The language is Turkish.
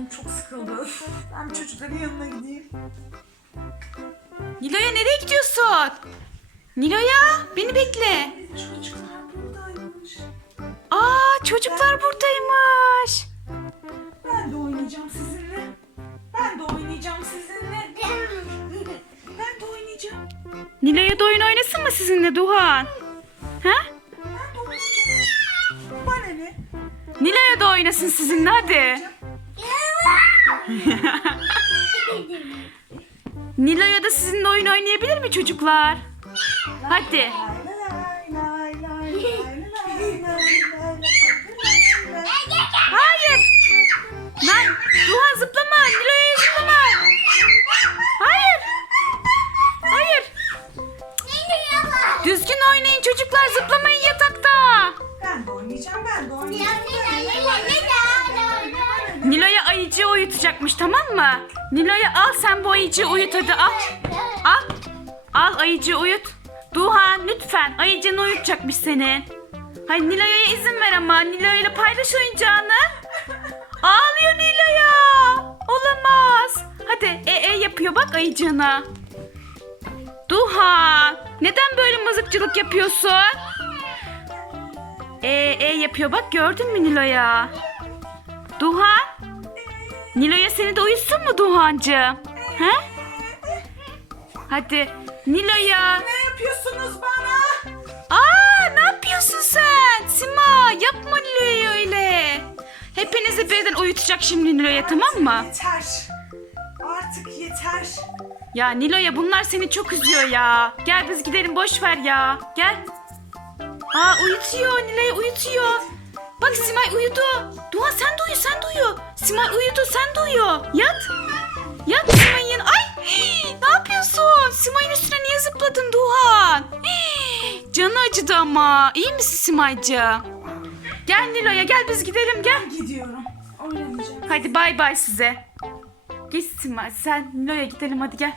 canım çok sıkıldı. Ben çocukların yanına gideyim. Nilo'ya nereye gidiyorsun? Nilo'ya beni bekle. Çocuklar buradaymış. Aa çocuklar buradaymış. Ben de oynayacağım sizinle. Ben de oynayacağım sizinle. Ben de oynayacağım. Nilo'ya da oyun oynasın mı sizinle Duhan? Ha? Ben de oynayacağım. Bana ne? Nilo'ya da oynasın sizinle hadi. Nilo'ya da sizinle oyun oynayabilir mi çocuklar? Hadi. Hayır. Lan Duhan zıplama. Nilo'ya zıplama. Hayır. Hayır. Düzgün oynayın çocuklar zıplamayın yatakta. Ben de oynayacağım. Ben de oynayacağım. Ayıcığı uyutacakmış tamam mı? Nilo'ya al sen ayıcığı uyut hadi al. Al. Al ayıcığı uyut. Duhan lütfen ayıcığını uyutacakmış senin. Hayır Nilo'ya izin ver ama Nilo'ya ile paylaş oyuncağını. Ağlıyor Nilo'ya. Olamaz. Hadi e e yapıyor bak ayıcığına. Duhan neden böyle mızıkçılık yapıyorsun? E e yapıyor bak gördün mü Nilo'ya? Duhan? Nilo'ya seni de uyusun mu Duhancığım? He? Hadi Nilo'ya. Ne yapıyorsunuz bana? Aa ne yapıyorsun sen? Sima yapma Nilo'ya öyle. Hepinizi birden uyutacak şimdi Nilo'ya tamam mı? Yeter. Artık yeter. Ya Nilo'ya bunlar seni çok üzüyor ya. Gel biz gidelim boş ver ya. Gel. Aa uyutuyor Nilo'ya uyutuyor. Bak Simay uyudu. Duhan sen de uyu sen de uyu. Simay uyudu sen de uyu. Yat. Yat Simay'ın. Ay hii, ne yapıyorsun? Simay'ın üstüne niye zıpladın Duhan? Hii, canı acıdı ama. İyi misin Simay'cığım? Gel Nilo'ya gel biz gidelim gel. Gidiyorum. Oynayacağım. Hadi bay bay size. Git Simay sen Nilo'ya gidelim hadi gel.